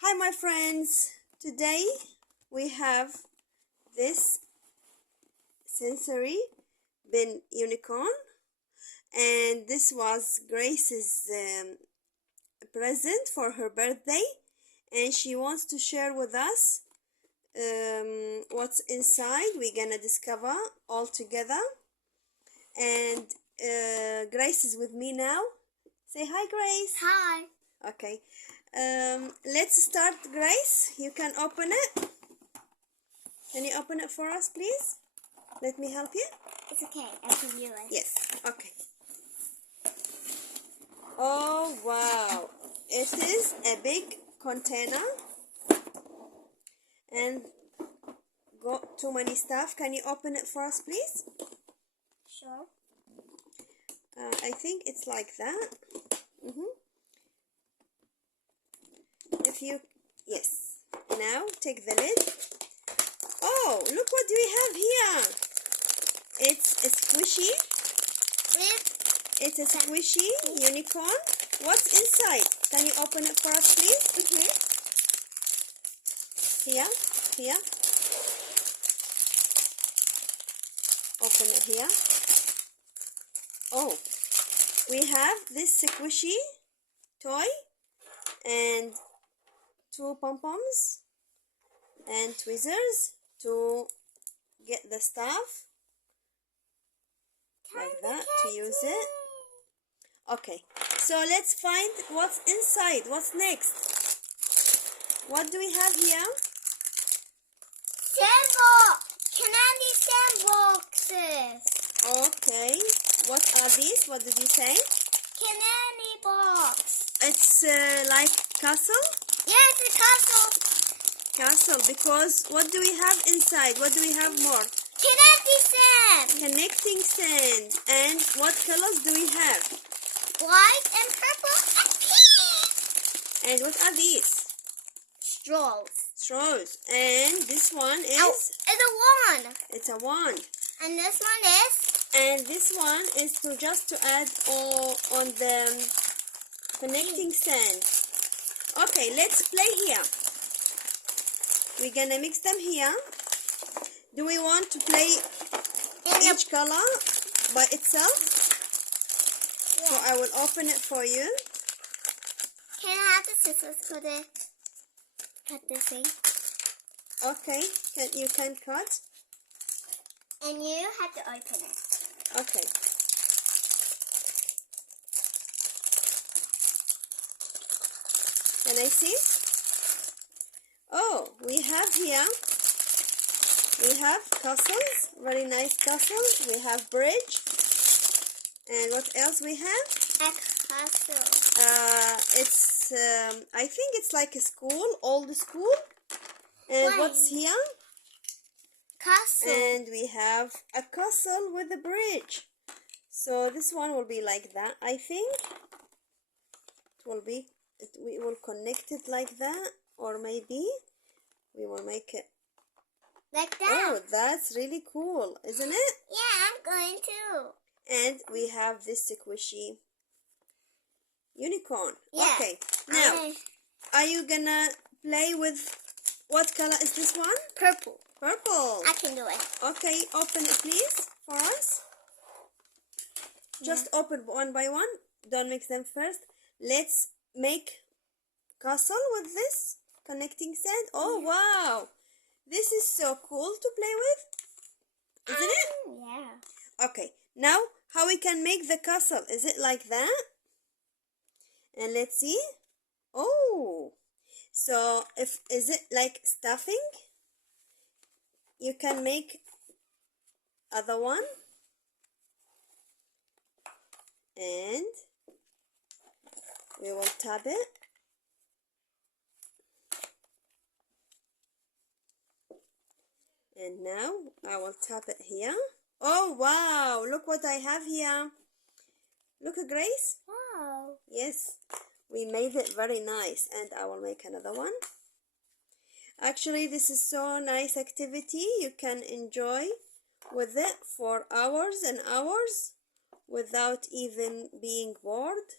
Hi my friends, today we have this sensory bin unicorn, and this was Grace's present for her birthday, and she wants to share with us what's inside. We're gonna discover all together, and Grace is with me now. Say hi, Grace. Hi. Okay. Let's start, Grace. You can open it. Can you open it for us, please? Let me help you. It's okay. I can do it. Yes. Okay. Oh, wow. It is a big container and got too many stuff. Can you open it for us, please? Sure. I think it's like that. Yes. Now take the lid. Oh, look what we have here. It's a squishy. It's a squishy unicorn. What's inside? Can you open it for us, please? Here. Open it here. Oh, we have this squishy toy and two pom-poms and tweezers to get the stuff like that to use it. Okay, so let's find what's inside. What's next? What do we have here? Candy sandboxes. Okay, what are these? What did you say? Candy box. It's like castle? Yes, a castle. Castle, because what do we have inside? What do we have more? Candy sand. Connecting sand. And what colors do we have? White and purple and pink. And what are these? Straws. Straws. And this one is? Oh, it's a wand. It's a wand. And this one is? And this one is to add on the connecting sand. Okay, let's play here. We're gonna mix them here. Do we want to play each color by itself? Yeah. So I will open it for you. Can I have the scissors for the cut this thing? Okay, you can cut. And you have to open it. Okay. Can I see? Oh, we have castles, very nice castles. We have bridge. And what else we have? A castle. It's, I think it's like a school, old school. And Why? what's here? Castle. And we have a castle with a bridge. So this one will be like that, I think. We will connect it like that, or maybe we will make it Like that. Oh, that's really cool, isn't it? Yeah, I'm going to. And we have this squishy unicorn. Yeah. Okay, now are you gonna play with, what color is this one? Purple. Purple. I can do it. Okay, open it please for us. Just open one by one. Don't mix them first. Let's make castle with this connecting sand. Oh wow, this is so cool to play with, isn't it? Yeah. Okay, now how we can make the castle? Is it like that? And let's see. Oh, so is it like stuffing? You can make other one. And we will tap it. And now I will tap it here. Oh wow, look what I have here. Look, Grace. Wow. Yes, we made it very nice. And I will make another one. Actually, this is so nice activity. You can enjoy with it for hours and hours without even being bored.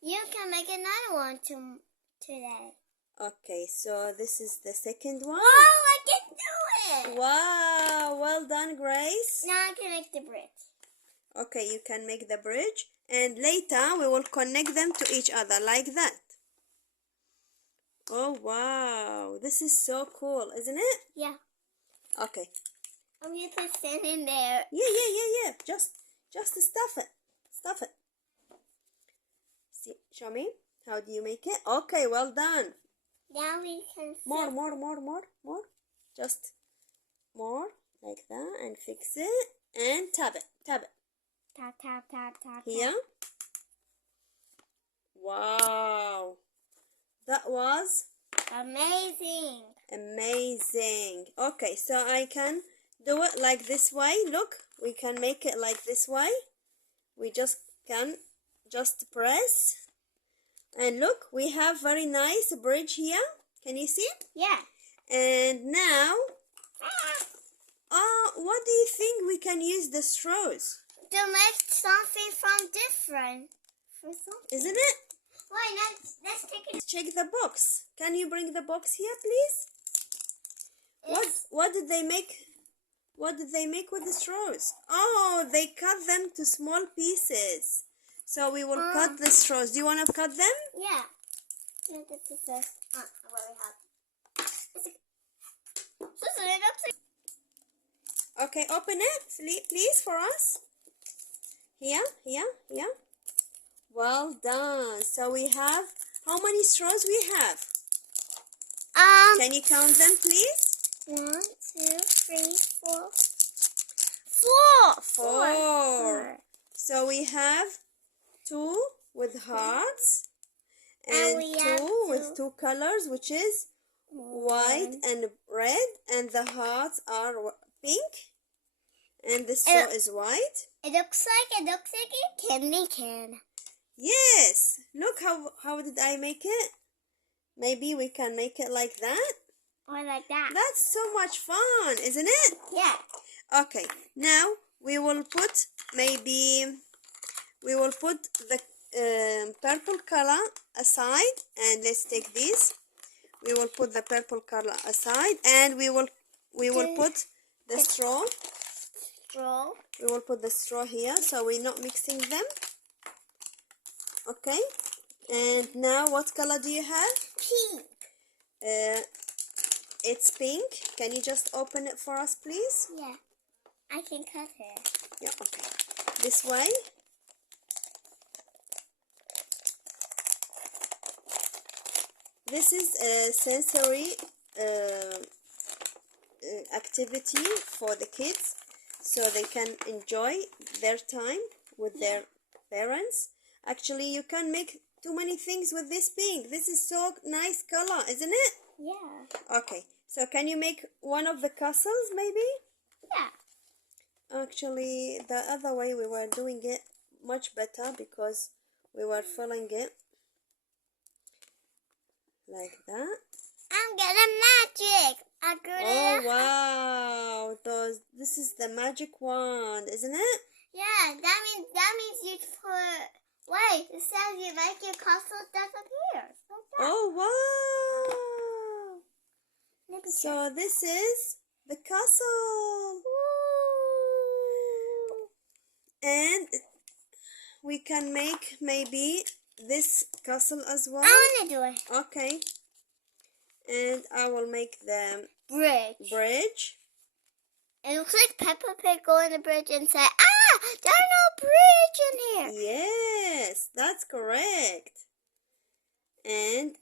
You can make another one today. Okay, so this is the second one. Oh, I can do it! Wow, well done, Grace. Now I can make the bridge. Okay, you can make the bridge, and later we will connect them to each other like that. Oh, wow, this is so cool, isn't it? Yeah. Okay. I'm going to stand in there. Yeah. Just stuff it. Stuff it. See, show me. How do you make it? Okay, well done. Now we can More. Just more like that, and fix it and tap it. tap. Here. Wow. That was Amazing. amazing. Okay, so I can do it like this way. Look, we can make it like this way. We just can press. And look, we have very nice bridge here. Can you see? Yeah. And now, what do you think we can use the straws? To make something from different. For something. Isn't it? Why not? Let's take it. Check the box. Can you bring the box here, please? What did they make? What did they make with the straws? Oh, they cut them to small pieces. So we will cut the straws. Do you want to cut them? Yeah. No, this is a. What we have. Okay, open it, please, for us. Here. Well done. So we have, how many straws we have? Can you count them, please? 1, 2, 3, 4. 4. Four. So we have 2 with hearts and we have 2 with two. 2 colors, which is white and red, and the hearts are pink, and the straw is white. It looks like a candy can. Yes. Look how did I make it? Maybe we can make it like that. Or like that. That's so much fun, isn't it? Yeah. Okay. Now we will put the purple color aside, and let's take this. We will put the purple color aside, and we will put the straw. We will put the straw here, so we're not mixing them. Okay. And now, what color do you have? Pink. It's pink. Can you just open it for us, please? Yeah. I can cut it. Yeah. Okay. This way. This is a sensory activity for the kids, so they can enjoy their time with their parents. Actually, you can make too many things with this pink. This is so nice color, isn't it? Yeah. Okay, so can you make one of the castles, maybe? Yeah. Actually, the other way we were doing it much better because we were filling it like that. I'm gonna magic. Oh wow! This is the magic wand, isn't it? Yeah, that means you put. Wait, it says you make your castle disappear. Like that. Oh wow! Look at So this is the castle, and we can make maybe this castle as well. I wanna do it. Okay. And I will make the Bridge. It looks like Peppa Pig go on the bridge and say, there's no bridge in here. Yes, that's correct. And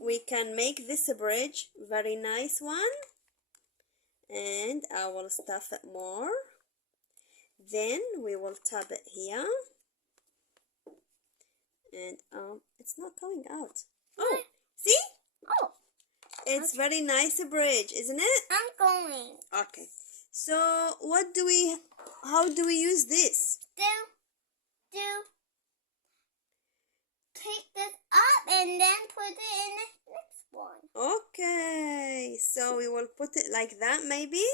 we can make this a bridge, very nice one. And I will stuff it more. Then we will tap it here. And it's not coming out. Oh, see? Oh. It's very nice a bridge, isn't it? I'm going. Okay. So how do we use this? Take this up and then put it in the next one. Okay. So we will put it like that maybe?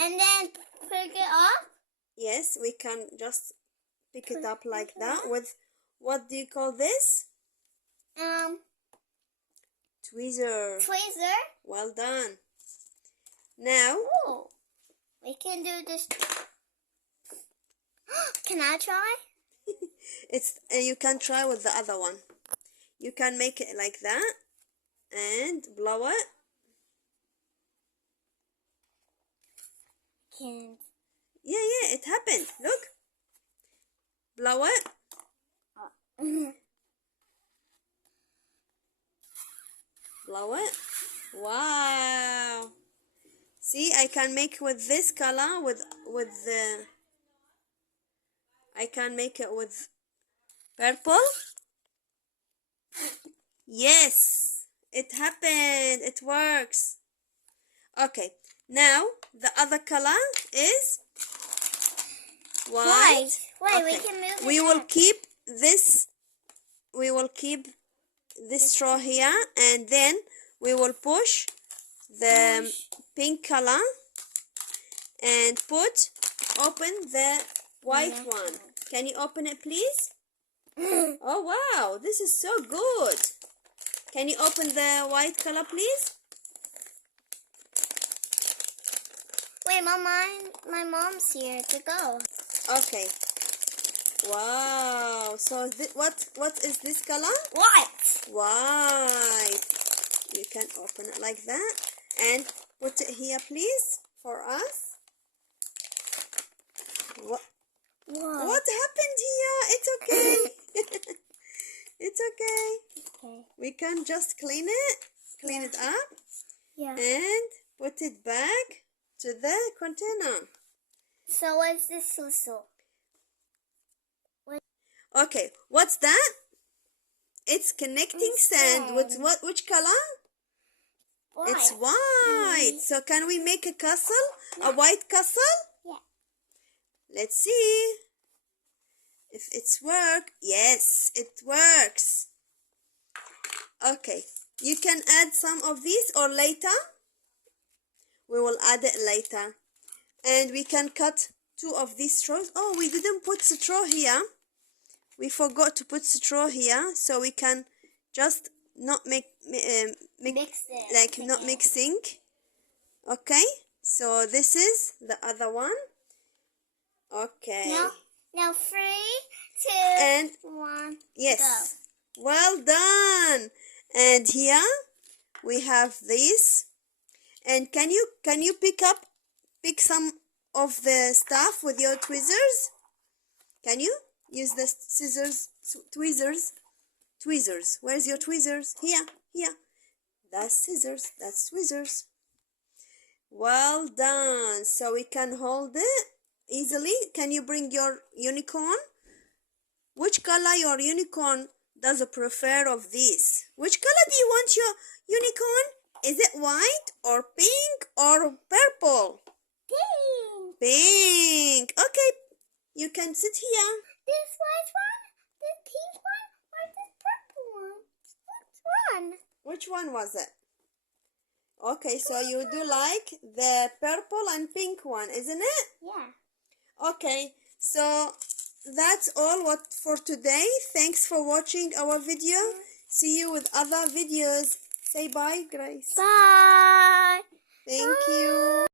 And then pick it up? Yes, we can just pick it up like that with, what do you call this? Tweezer. Tweezer. Well done. Now, Oh, we can do this. Can I try? you can try with the other one. You can make it like that and blow it. Can't. Yeah, it happened. Look. Blow it. Blow it. Wow. See, I can make with this color with the. I can make it with purple. Yes, it happened. It works. Okay, now the other color is white. Wait, Okay. we can move it. We will back. keep this. We will keep this straw here, and then we will push the pink color and open the white one. Can you open it, please? Oh wow, this is so good. Can you open the white color, please? Wait, my mom's here to go. Okay. Wow. So what is this color? White. White. You can open it like that and put it here, please, for us. What happened here? It's okay. It's okay. Okay. We can just clean it up, Yeah. and put it back to the container. So what's this also? Okay, what's that? It's connecting sand. Which color? White. It's white. So can we make a castle? A white castle? Yeah. Let's see if it's work. Yes, it works. Okay, you can add some of these or later. We will add it later. And we can cut 2 of these straws. Oh, we didn't put straw here. We forgot to put straw here, so we can just not mix it like not together. mixing. Okay, so this is the other one. Okay. Now 3, 2, And 1. yes, well done. And here we have this. And can you pick some of the stuff with your tweezers? Can you use the scissors, tweezers? Where's your tweezers? Here. That's scissors. That's tweezers. Well done. So we can hold it easily. Can you bring your unicorn? Which color your unicorn does it prefer of these? Which color do you want your unicorn? Is it white or pink or purple? Pink. Pink. Okay, you can sit here. This white one, this pink one, or this purple one? Which one? Which one was it? Okay, so you do like the purple and pink one, isn't it? Yeah. Okay, so that's all for today. Thanks for watching our video. See you with other videos. Say bye, Grace. Bye. Thank you.